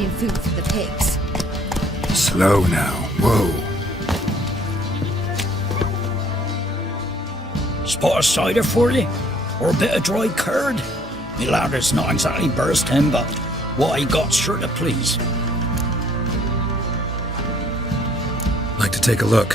being food for the pigs. Slow now. Whoa. Spot of cider for you? Or a bit of dry curd? Me ladder's not exactly bursting, but what I got's sure to please. Like to take a look.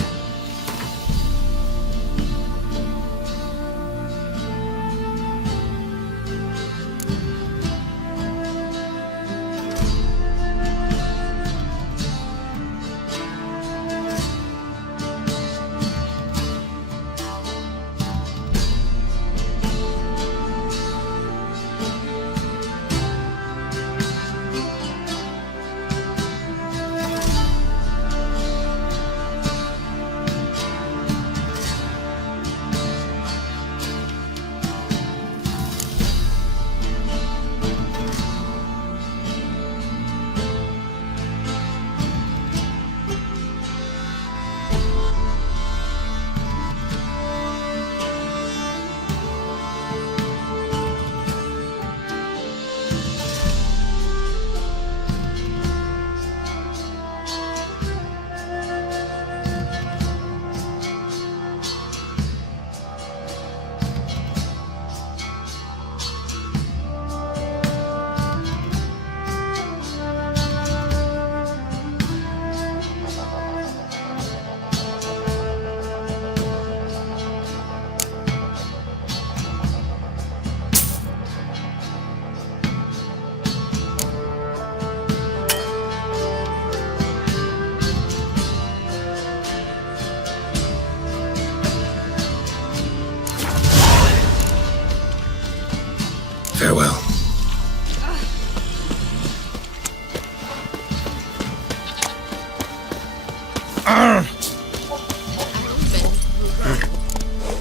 Farewell.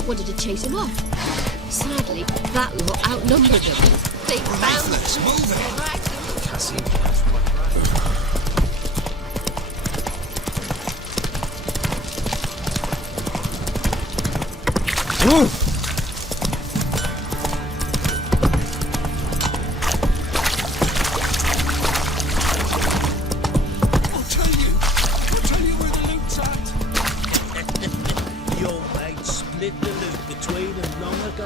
Wanted to chase him off. Sadly, that lot outnumbered them. They found Your mate split the loot between them long ago.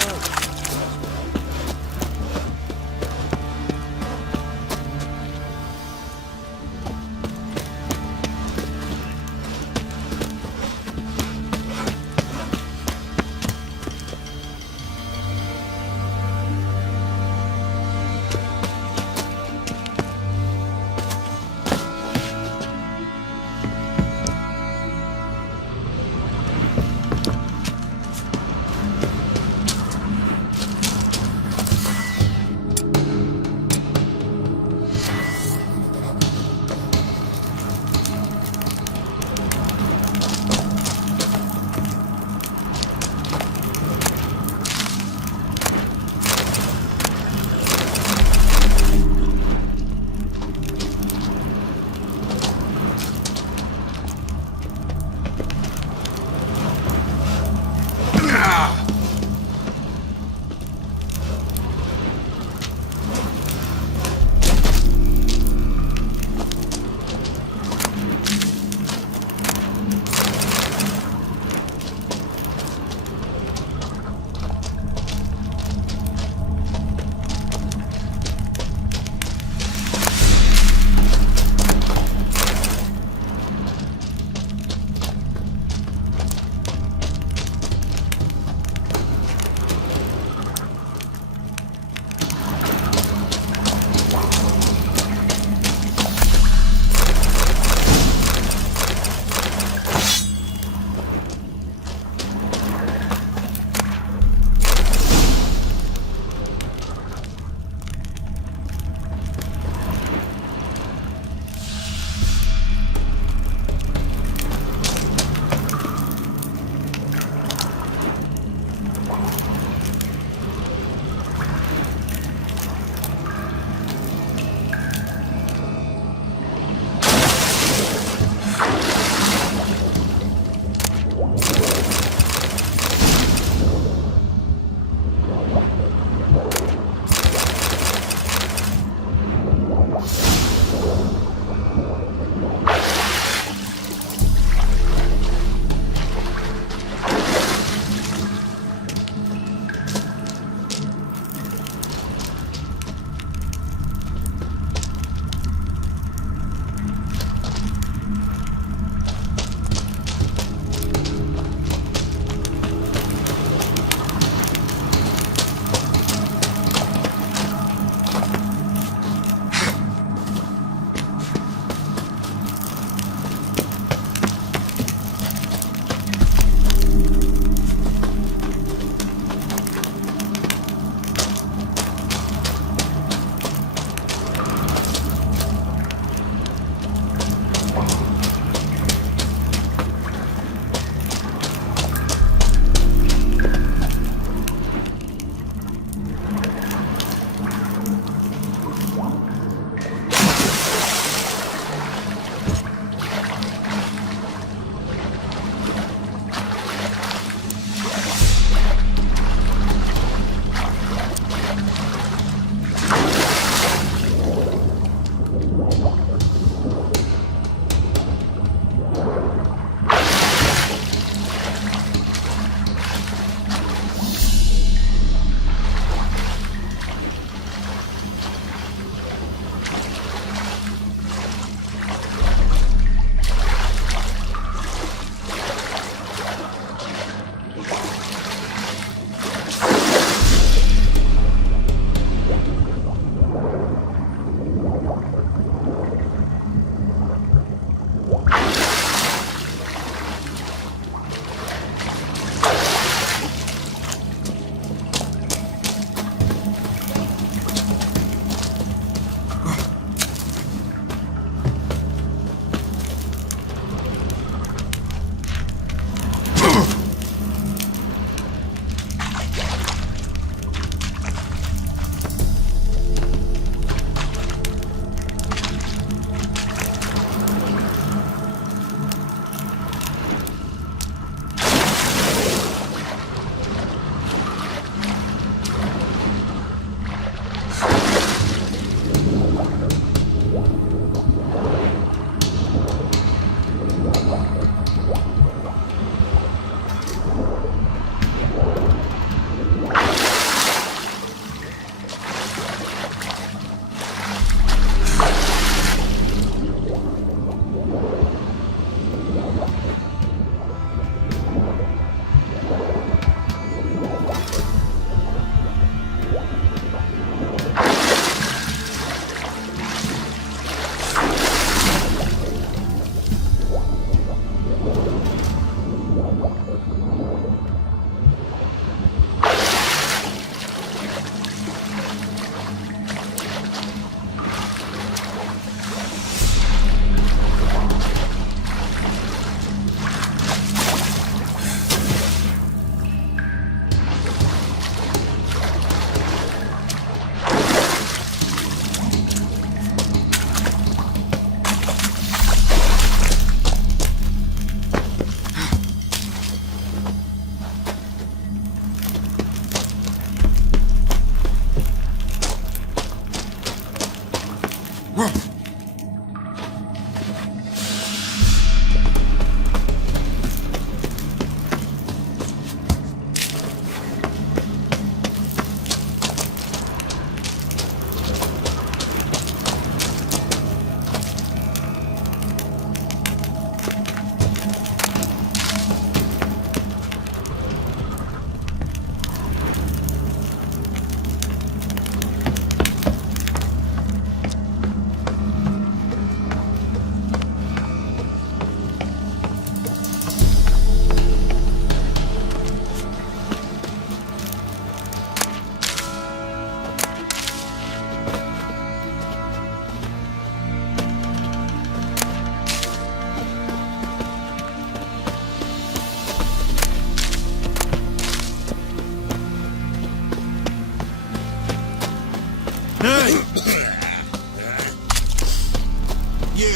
You,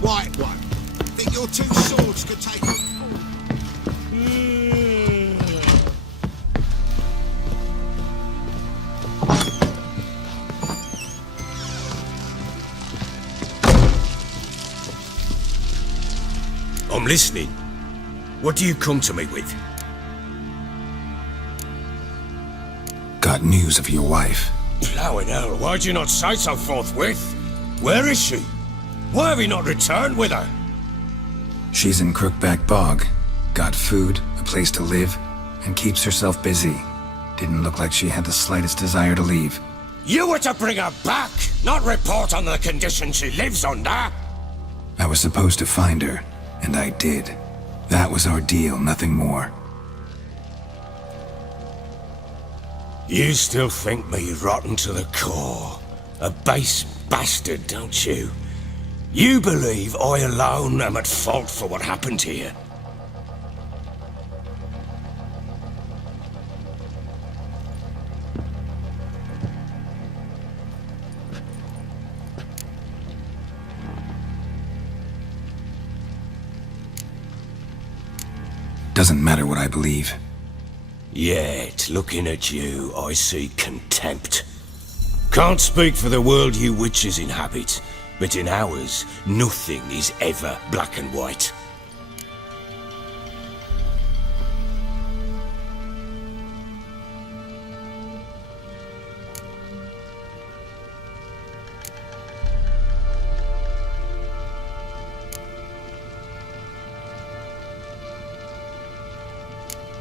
white one, think your two swords could take on... I'm listening. What do you come to me with? Got news of your wife. Blowing hell, why'd you not say so forthwith? Where is she? Why have you not returned with her? She's in Crookback Bog. Got food, a place to live, and keeps herself busy. Didn't look like she had the slightest desire to leave. You were to bring her back, not report on the condition she lives under. I was supposed to find her, and I did. That was our deal, nothing more. You still think me rotten to the core. A base bastard, don't you? You believe I alone am at fault for what happened here. Doesn't matter what I believe. Yet, looking at you, I see contempt. Can't speak for the world you witches inhabit, but in ours, nothing is ever black and white.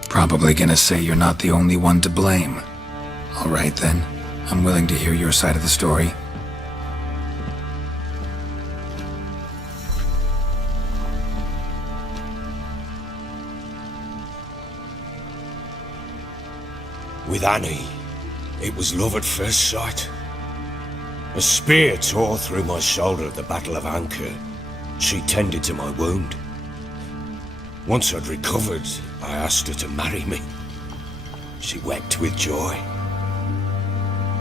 Probably gonna say you're not the only one to blame. All right then, I'm willing to hear your side of the story. With Annie, it was love at first sight. A spear tore through my shoulder at the Battle of Anchor. She tended to my wound. Once I'd recovered, I asked her to marry me. She wept with joy.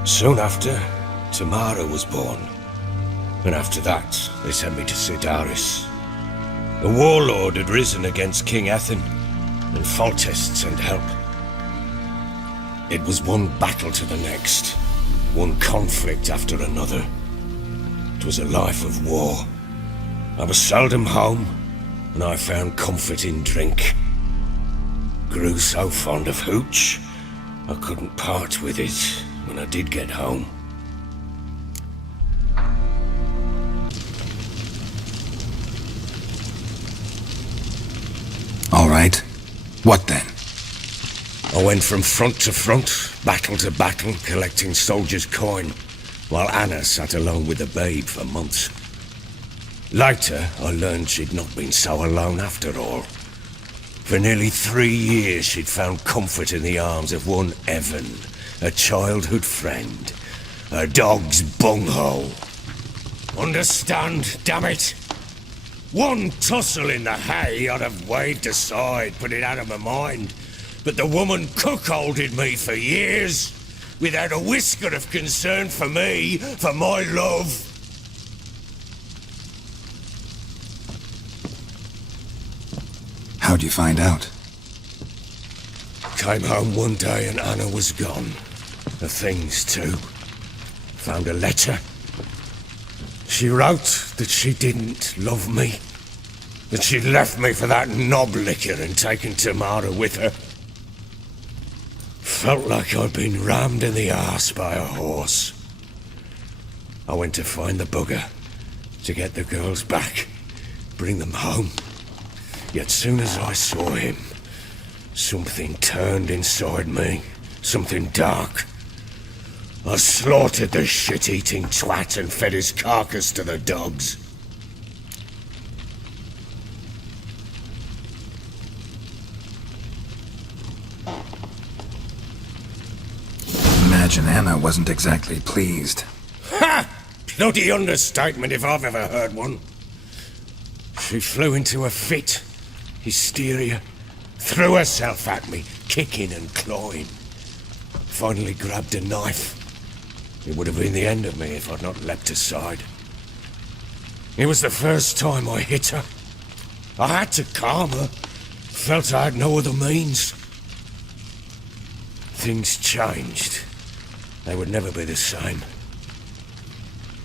Soon after, Tamara was born. And after that, they sent me to Sidaris. The warlord had risen against King Ethan, and Foltest sent help. It was one battle to the next, one conflict after another. It was a life of war. I was seldom home, and I found comfort in drink. Grew so fond of hooch, I couldn't part with it when I did get home. All right. What then? I went from front to front, battle to battle, collecting soldiers' coin, while Anna sat alone with the babe for months. Later, I learned she'd not been so alone after all. For nearly 3 years, she'd found comfort in the arms of one Evan, a childhood friend, a dog's bunghole. Understand, damn it? One tussle in the hay I'd have waved aside, put it out of my mind. But the woman cuckolded me for years, without a whisker of concern for me, for my love. How'd you find out? Came home one day and Anna was gone. The things too. Found a letter. She wrote that she didn't love me, that she'd left me for that knob licker and taken Tamara with her. Felt like I'd been rammed in the arse by a horse. I went to find the bugger, to get the girls back, bring them home. Yet soon as I saw him, something turned inside me, something dark. I slaughtered the shit-eating twat and fed his carcass to the dogs. Imagine Anna wasn't exactly pleased. Ha! Bloody understatement if I've ever heard one. She flew into a fit, hysteria, threw herself at me, kicking and clawing. Finally grabbed a knife. It would have been the end of me if I'd not leapt aside. It was the first time I hit her. I had to calm her. Felt I had no other means. Things changed. They would never be the same.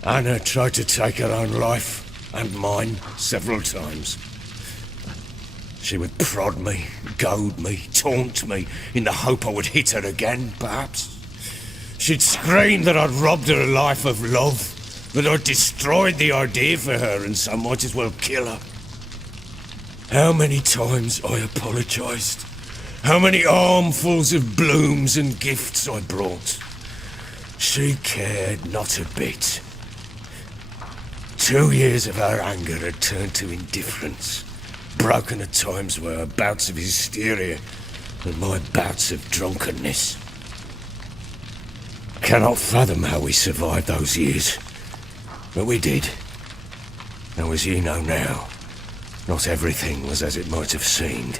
Anna tried to take her own life, and mine, several times. She would prod me, goad me, taunt me, in the hope I would hit her again, perhaps. She'd scream that I'd robbed her life of love, that I'd destroyed the idea for her and so might as well kill her. How many times I apologised. How many armfuls of blooms and gifts I brought. She cared not a bit. 2 years of her anger had turned to indifference, broken at times were her bouts of hysteria and my bouts of drunkenness. Cannot fathom how we survived those years, but we did. Now, as you know now, not everything was as it might have seemed.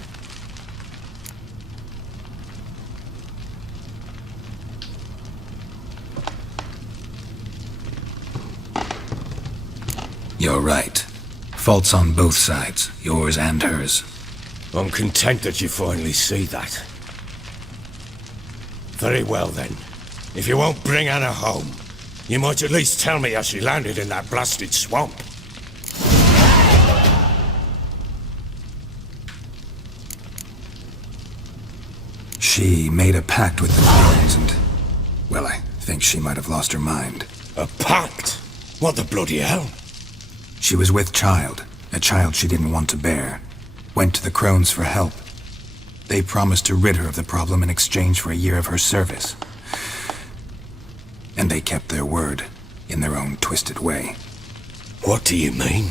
You're right. Faults on both sides, yours and hers. I'm content that you finally see that. Very well then. If you won't bring Anna home, you might at least tell me how she landed in that blasted swamp. She made a pact with the crones and... well, I think she might have lost her mind. A pact? What the bloody hell? She was with child, a child she didn't want to bear. Went to the crones for help. They promised to rid her of the problem in exchange for a year of her service. And they kept their word, in their own twisted way. What do you mean?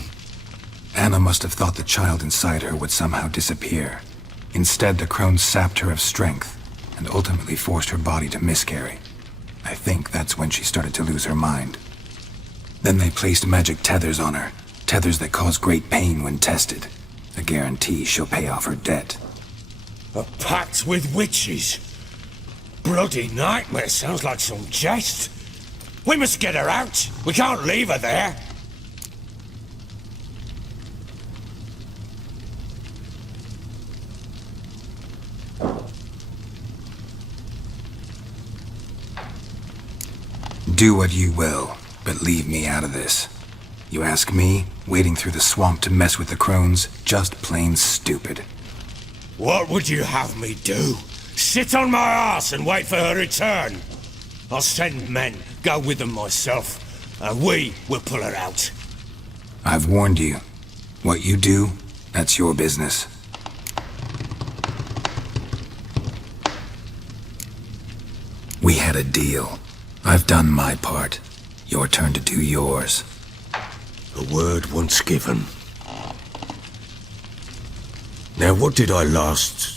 Anna must have thought the child inside her would somehow disappear. Instead, the crones sapped her of strength, and ultimately forced her body to miscarry. I think that's when she started to lose her mind. Then they placed magic tethers on her, tethers that cause great pain when tested. A guarantee she'll pay off her debt. A pact with witches? Bloody nightmare, sounds like some jest. We must get her out. We can't leave her there. Do what you will, but leave me out of this. You ask me, wading through the swamp to mess with the crones, just plain stupid. What would you have me do? Sit on my ass and wait for her return? I'll send men, go with them myself, and we will pull her out. I've warned you. What you do, that's your business. We had a deal. I've done my part. Your turn to do yours. A word once given. Now, what did I last...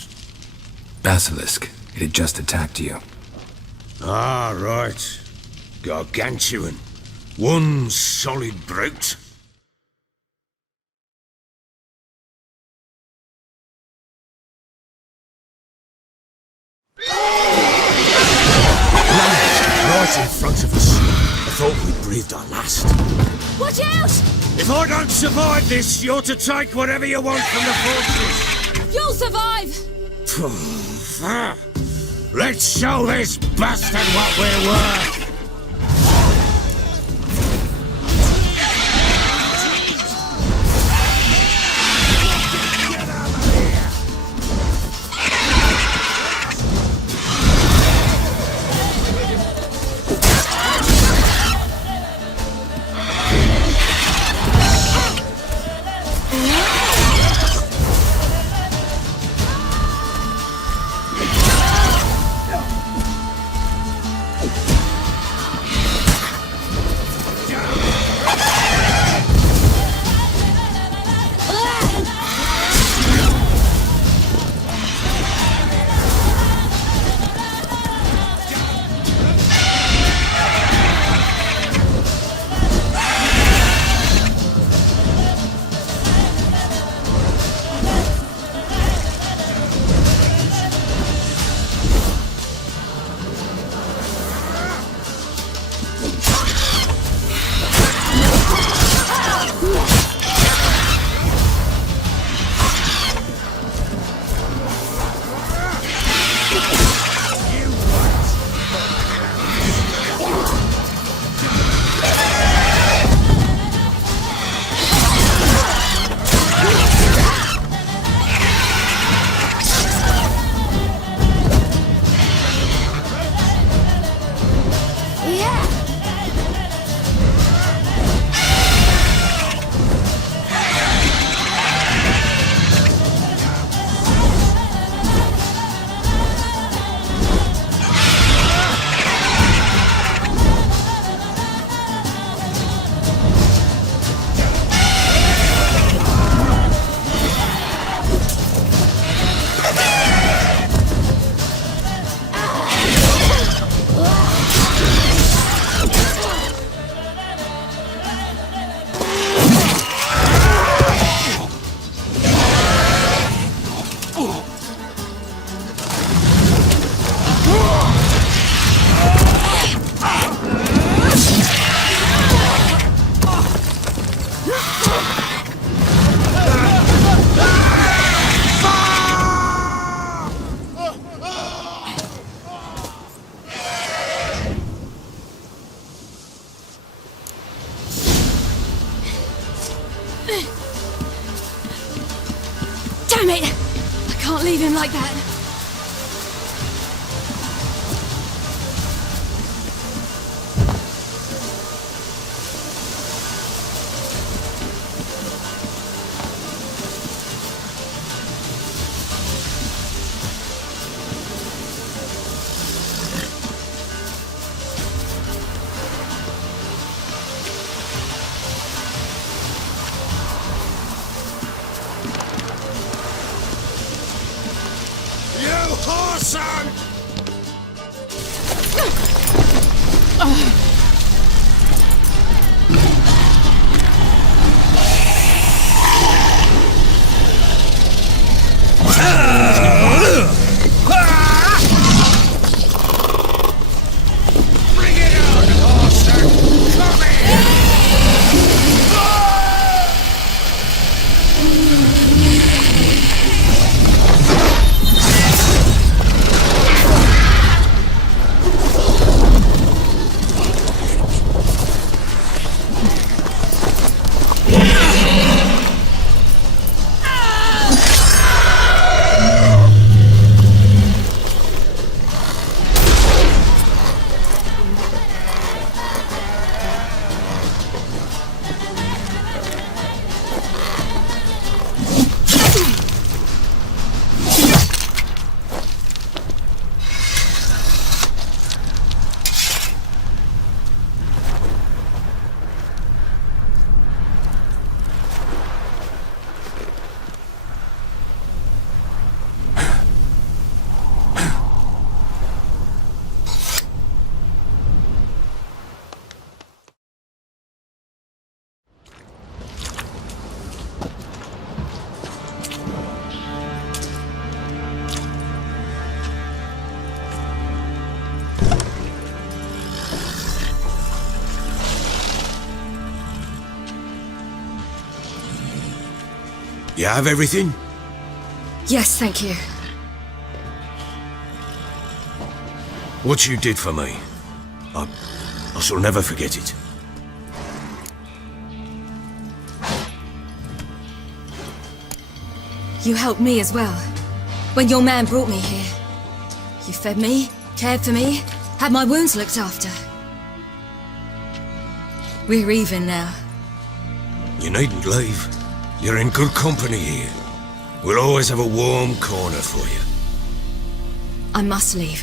Basilisk. It had just attacked you. Ah, right. Gargantuan. One solid brute. Right in front of us. I thought we breathed our last. Watch out! If I don't survive this, you're to take whatever you want from the fortress. You'll survive! Let's show this bastard what we're worth. Damn it! I can't leave him like that. You whoreson! Bring it on, whoreson! Come here! You have everything? Yes, thank you. What you did for me, I shall never forget it. You helped me as well. When your man brought me here. You fed me, cared for me, had my wounds looked after. We're even now. You needn't leave. You're in good company here. We'll always have a warm corner for you. I must leave.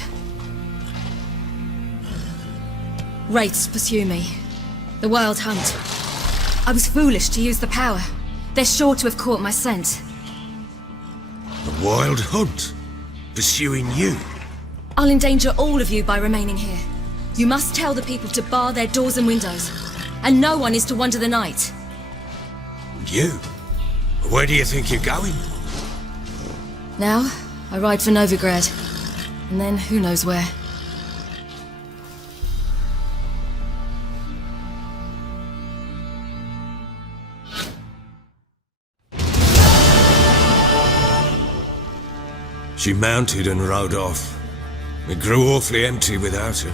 Wraiths pursue me. The wild hunt. I was foolish to use the power. They're sure to have caught my scent. The wild hunt? Pursuing you? I'll endanger all of you by remaining here. You must tell the people to bar their doors and windows. And no one is to wander the night. You? Where do you think you're going? Now, I ride for Novigrad. And then who knows where. She mounted and rode off. It grew awfully empty without her.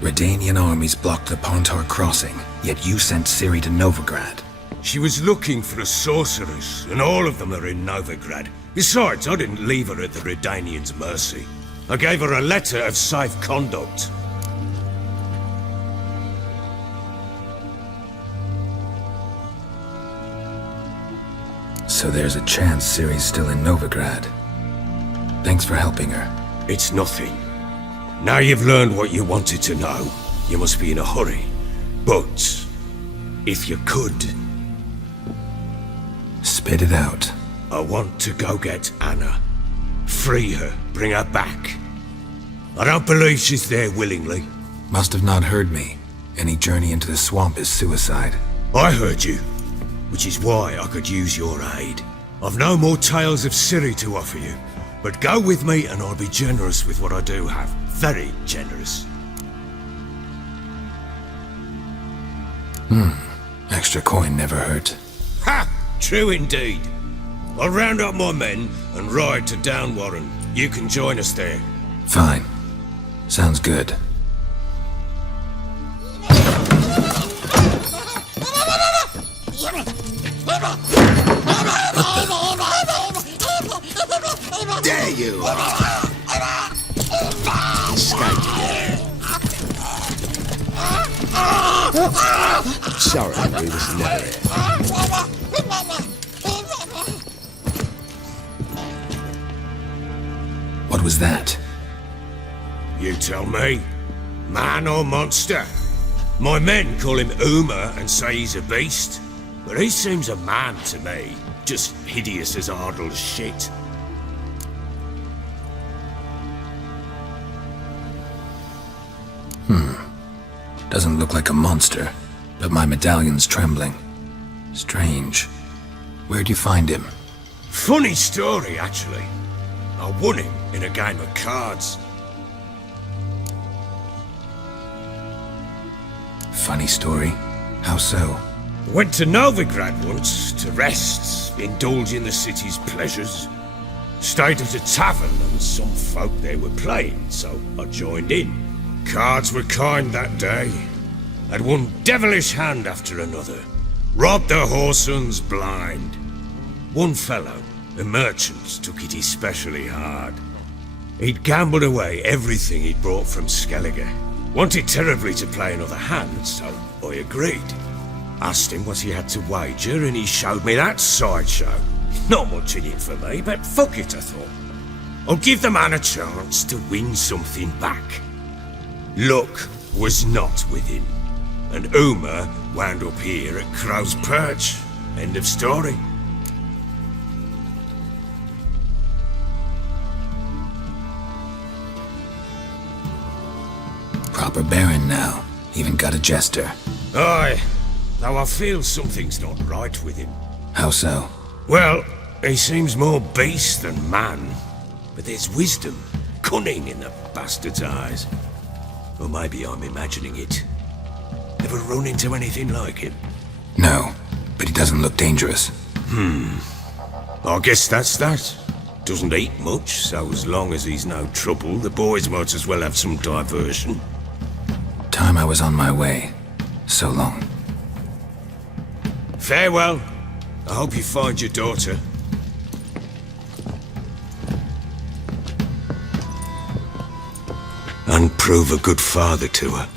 Redanian armies blocked the Pontar crossing, yet you sent Ciri to Novigrad. She was looking for a sorceress, and all of them are in Novigrad. Besides, I didn't leave her at the Redanians' mercy. I gave her a letter of safe conduct. So there's a chance Ciri's still in Novigrad. Thanks for helping her. It's nothing. Now you've learned what you wanted to know, you must be in a hurry. But, if you could... Spit it out. I want to go get Anna. Free her, bring her back. I don't believe she's there willingly. Must have not heard me. Any journey into the swamp is suicide. I heard you, which is why I could use your aid. I've no more tales of Ciri to offer you, but go with me and I'll be generous with what I do have. Very generous. Extra coin never hurt. Ha! True indeed. I'll round up my men and ride to Downwarren. You can join us there. Fine. Sounds good. There you are. Escape again. Sorry, we was never here. What was that? You tell me. Man or monster? My men call him Uma and say he's a beast. But he seems a man to me. Just hideous as Ardle's shit. Doesn't look like a monster, but my medallion's trembling. Strange. Where'd you find him? Funny story, actually. I won him in a game of cards. Funny story? How so? Went to Novigrad once to rest, indulge in the city's pleasures. Stayed at a tavern and some folk there were playing, so I joined in. Cards were kind that day. Had one devilish hand after another. Robbed the whoresun's blind. One fellow, a merchant, took it especially hard. He'd gambled away everything he'd brought from Skellige. Wanted terribly to play another hand, so I agreed. Asked him what he had to wager, and he showed me that sideshow. Not much in it for me, but fuck it, I thought. I'll give the man a chance to win something back. Luck was not with him, and Uma wound up here at Crow's Perch. End of story. Proper baron now. Even got a jester. Aye, though I feel something's not right with him. How so? Well, he seems more beast than man, but there's wisdom, cunning in the bastard's eyes. Or maybe I'm imagining it. Ever run into anything like him? No, but he doesn't look dangerous. I guess that's that. Doesn't eat much, so as long as he's no trouble, the boys might as well have some diversion. Time I was on my way. So long. Farewell. I hope you find your daughter. And prove a good father to her.